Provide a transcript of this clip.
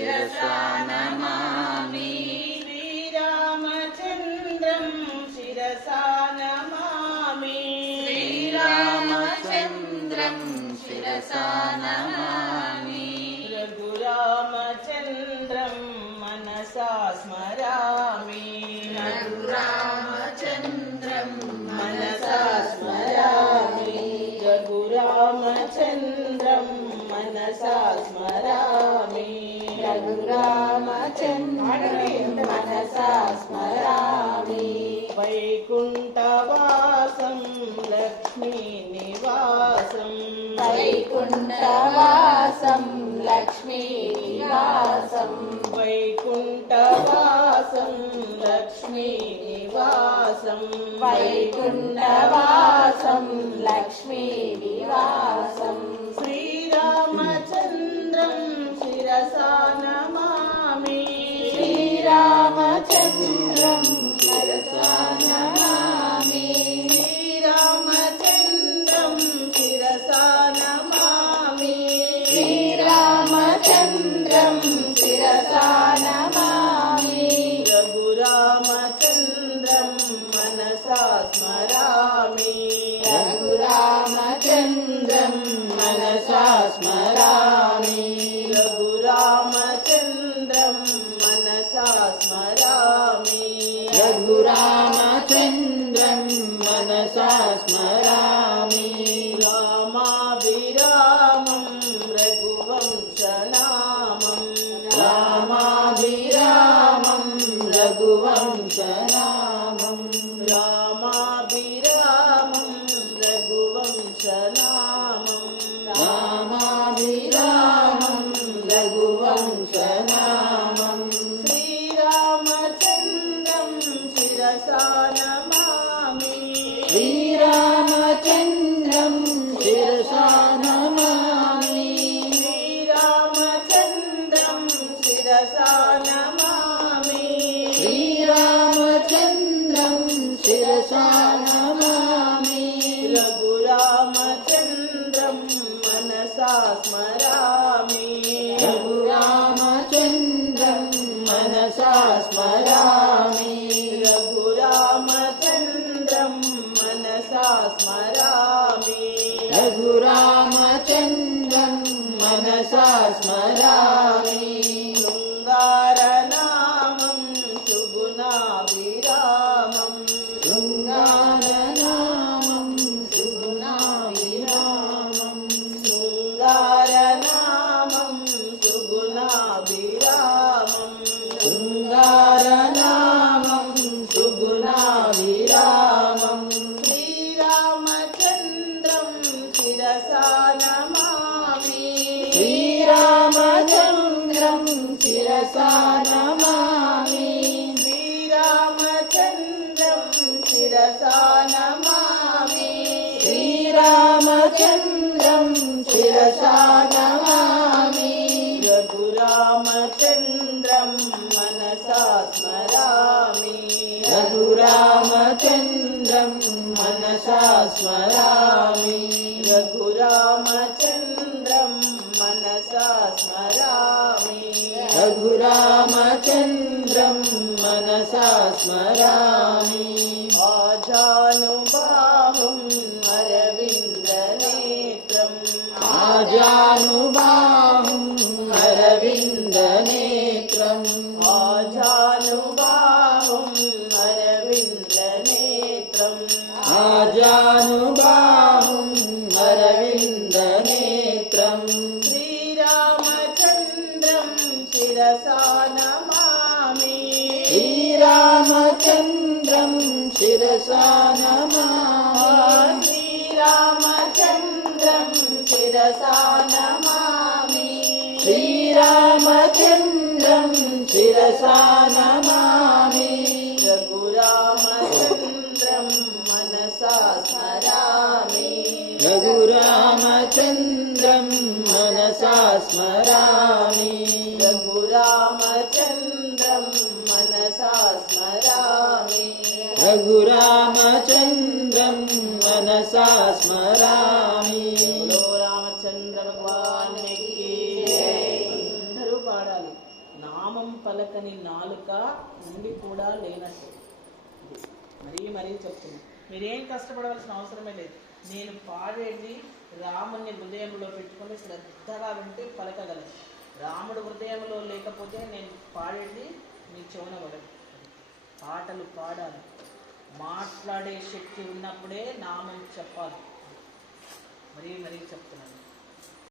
शिरसा नमामि श्रीरामचन्द्रं शिरसा नमामि श्रीरामचन्द्रं शिरसा नमामि रघुरामचन्द्रं मनसा स्मरामि रघुरामचन्द्रं मनसा स्मरामि रघुरामचन्द्रं मनसा स्मरामि रघुरामचन्द्रं मनसा स्मरामि वैकुण्ठवासं लक्ष्मीनिवासं वैकुण्ठवासं लक्ष्मीनिवासं वैकुण्ठवासं लक्ष्मीनिवासं वैकुण्ठवासं लक्ष्मीनिवासं श्रीरामचन्द्रं शिरसा नमामि श्रीरामचन्द्रं शिरसा नमामि श्रीरामचन्द्रं शिरसा नमामि श्रीरामचन्द्रं शिरसा नमामि रघुरामचन्द्रं मनसा स्मरामि रघुरामचन्द्रं मनसा स्मरामि रघुरामचन्द्रं मनसा स्मरामि रघुरामचन्द्रं मनसा स्मरामि रामाभिरामं रघुवंशनामं रामाभिरामं रघुवंशनामं रामाभिरामं रघुवंशनामं रामाभिरामं रघुवंशनामं श्रीरामचन्द्रं शिरसा नमामि श्रीरामचन्द्रं शिरसा नमामि श्रीरामचन्द्रं शिरसा नमामि श्रीरामचन्द्रं शिरसा नमामि रघुरामचन्द्रं मनसा स्मरामि रघुरामचन्द्रं मनसा स्मरामि रघुरामचन्द्रं मनसा स्मरामि रघुरामचन्द्रं मनसा स्मरामि शृङ्गारनामं सुगुणाभिरामं शृङ्गारनामं सुगुणाभिरामं शृङ्गारनामं सुगुणाभिरामं शृङ्गारनामं सुगुणाभिरामं श्रीरामचन्द्रं शिरसा नमामि श्रीरामचन्द्रं शिरसा नमामि श्रीरामचन्द्रं शिरसा नमामि श्रीरामचन्द्रं शिरसा नमामि रघुरामचन्द्रं मनसा स्मरामि रघुरामचन्द्रं मनसा स्मरामि रघुरामचन्द्रं मनसा स्मरामि रघुरामचन्द्रं मनसा स्मरामि आजानुबाहुं अरविन्दनेत्रम् आजानुबाहुं अरविन्दनेत्रम् आजानुबाहुं अरविन्दनेत्रम् आजानुबाहुं अरविन्दनेत्रम् श्रीरामचन्द्रं शिरसा नमामि श्रीरामचन्द्रं शिरसा नमामि श्रीरामचन्द्रं शिरसा नमामि श्रीरामचन्द्रं शिरसा नमामि रघुरामचन्द्रं मनसा स्मरामि रघुरामचन्द्रं मनसा स्मरामि रघुरामचन्द्रं मनसा स्मरामि रघुरामचन्द्रं मनसा स्मरामि बोलो रामचंद्र भगवान की जय। అందరూ పాడాలి। పలకని నాలుక ఉండి కూడా లేనట్టు. ఇది మరీ చెప్తున్నాను. మీరేం కష్టపడవలసిన అవసరమే లేదు. నేను పాడేది రాముని హృదయంలో పెట్టుకొని శ్రద్ధగా వింటే పలకగలను. రాముడు హృదయంలో లేకపోతే నేను పాడేది మీ చెవున పడదు. పాటలు పాడాలి, మాట్లాడే శక్తి ఉన్నప్పుడే నామం చెప్పాలి. మరీ చెప్తున్నాను.